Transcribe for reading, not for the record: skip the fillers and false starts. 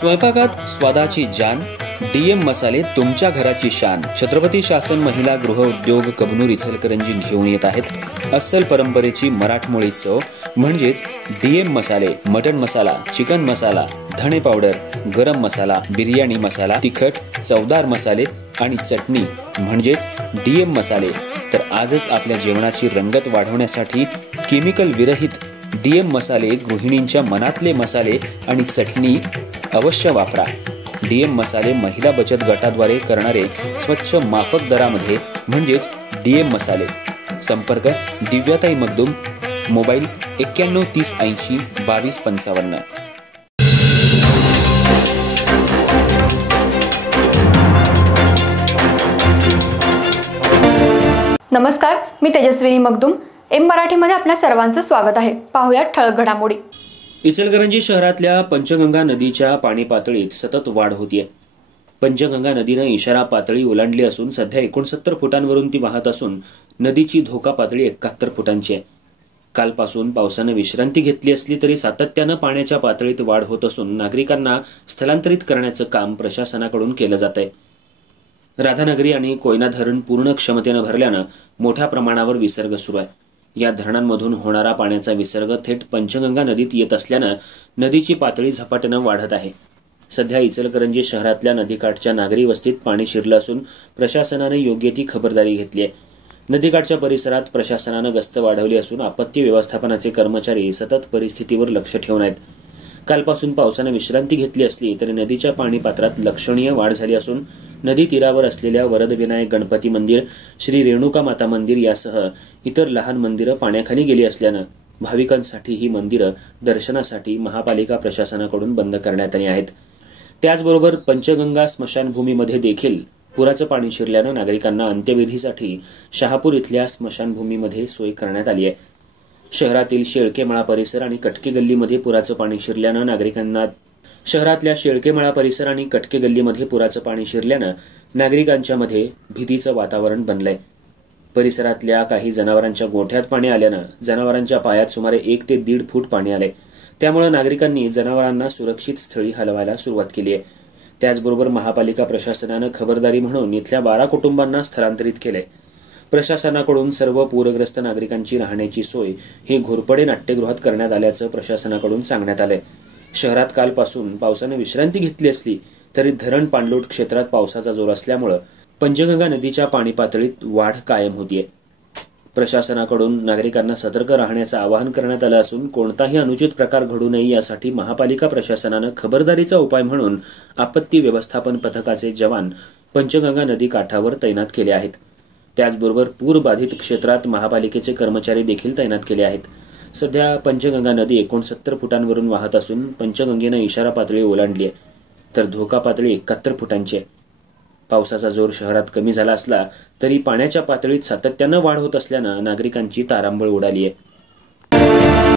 स्वयंपाकात स्वादाची जान, डीएम मसाले तुमच्या घराची शान. छत्रपती शासन महिला गृह उद्योग कबनूर इचलकरंजी घेऊन येत आहेत अस्सल परंपरेची मराठमोळी चव म्हणजेच डीएम मसाले. मटन मसाला, चिकन मसाला, धणे पावडर, गरम मसाला, बिर्याणी मसाला, तिखट चवदार मसाले आणि चटणी म्हणजेच डीएम मसाले. तर आजच आपल्या जेवणाची रंगत वाढवण्यासाठी केमिकल विरहित डीएम मसाले, गृहिणींच्या मनातले मसाले आणि चटणी अवश्य वापरा. डीएम मसाले महिला बचत गटाद्वारे करणारे स्वच्छ माफक दरामध्ये म्हणजेच डीएम मसाले. संपर्क दिव्याताई मगदूम, मोबाईल 91 30 80 22 55. नमस्कार, मी तेजस्विनी मगदूम. एम मराठीमध्ये आपल्या सर्वांचं स्वागत आहे. पाहूया ठळक घडामोडी. इचलकरंजी शहरातल्या पंचगंगा नदीच्या पाणी पातळीत सतत वाढ होतीये. पंचगंगा नदीनं इशारा पातळी ओलांडली असून सध्या 69 फुटांवरून ती वाहत असून नदीची धोका पातळी 71 फुटांची आहे. कालपासून पावसानं विश्रांती घेतली असली तरी सातत्यानं पाण्याच्या पातळीत वाढ होत असून नागरिकांना स्थलांतरित करण्याचं काम प्रशासनाकडून केलं जात आहे. राधानगरी आणि कोयना धरण पूर्ण क्षमतेनं भरल्यानं मोठ्या प्रमाणावर विसर्ग सुरू आहे. या धरणांमधून होणारा पाण्याचा विसर्ग थेट पंचगंगा नदीत येत असल्यानं नदीची पातळी झपाट्यानं वाढत आहे. सध्या इचलकरंजी शहरातल्या नदीकाठच्या नागरी वस्तीत पाणी शिरलं असून प्रशासनाने योग्य ती खबरदारी घेतली आहे. नदीकाठच्या परिसरात प्रशासनानं गस्त वाढवली असून आपत्ती व्यवस्थापनाचे कर्मचारी सतत परिस्थितीवर लक्ष ठेवून आहेत. कालपासून पावसानं विश्रांती घेतली असली तरी नदीच्या पाणी पात्रात लक्षणीय वाढ झाली असून नदी तीरावर असलेल्या वरदविनायक गणपती मंदिर, श्री रेणुका माता मंदिर यासह इतर लहान मंदिरं पाण्याखाली गेली असल्यानं भाविकांसाठी ही मंदिरं दर्शनासाठी महापालिका प्रशासनाकडून बंद करण्यात आली आहेत. त्याचबरोबर पंचगंगा स्मशानभूमीमध्ये देखील पुराचं पाणी शिरल्यानं नागरिकांना अंत्यविधीसाठी शहापूर इथल्या स्मशानभूमीमध्ये सोय करण्यात आली आहे. शहरातील शेळकेमळा परिसर आणि कटके गल्लीमध्ये पुराचं पाणी शिरल्यानं नागरिकांच्या मध्ये भीतीचं वातावरण बनलंय. परिसरातल्या काही जनावरांच्या गोठ्यात पाणी आल्यानं जनावरांच्या पायात सुमारे 1 ते 1.5 फूट पाणी आले. त्यामुळे नागरिकांनी जनावरांना सुरक्षित स्थळी हलवायला सुरुवात केली आहे. त्याचबरोबर महापालिका प्रशासनानं खबरदारी म्हणून इथल्या 12 कुटुंबांना स्थलांतरित केले. प्रशासनाकडून सर्व पूरग्रस्त नागरिकांची राहण्याची सोय ही घोरपडे नाट्यगृहात करण्यात आल्याचं प्रशासनाकडून सांगण्यात आलंय. शहरात कालपासून पावसानं विश्रांती घेतली असली तरी धरण पाणलोट क्षेत्रात पावसाचा जोर असल्यामुळे पंचगंगा नदीच्या पाणी पातळीत वाढ कायम होतीये. प्रशासनाकडून नागरिकांना सतर्क राहण्याचं आवाहन करण्यात आलं असून कोणताही अनुचित प्रकार घडू नये यासाठी महापालिका प्रशासनानं खबरदारीचा उपाय म्हणून आपत्ती व्यवस्थापन पथकाचे जवान पंचगंगा नदी काठावर तैनात केले आहेत. त्याचबरोबर पूरबाधित क्षेत्रात महापालिकेचे कर्मचारी देखील तैनात केले आहेत. सध्या पंचगंगा नदी 69 फुटांवरून वाहत असून पंचगंगेनं इशारा पातळी ओलांडली आहे तर धोका पातळी 71 फुटांची आहे. पावसाचा जोर शहरात कमी झाला असला तरी पाण्याच्या पातळीत सातत्यानं वाढ होत असल्यानं नागरिकांची तारांबळ उडाली आहे.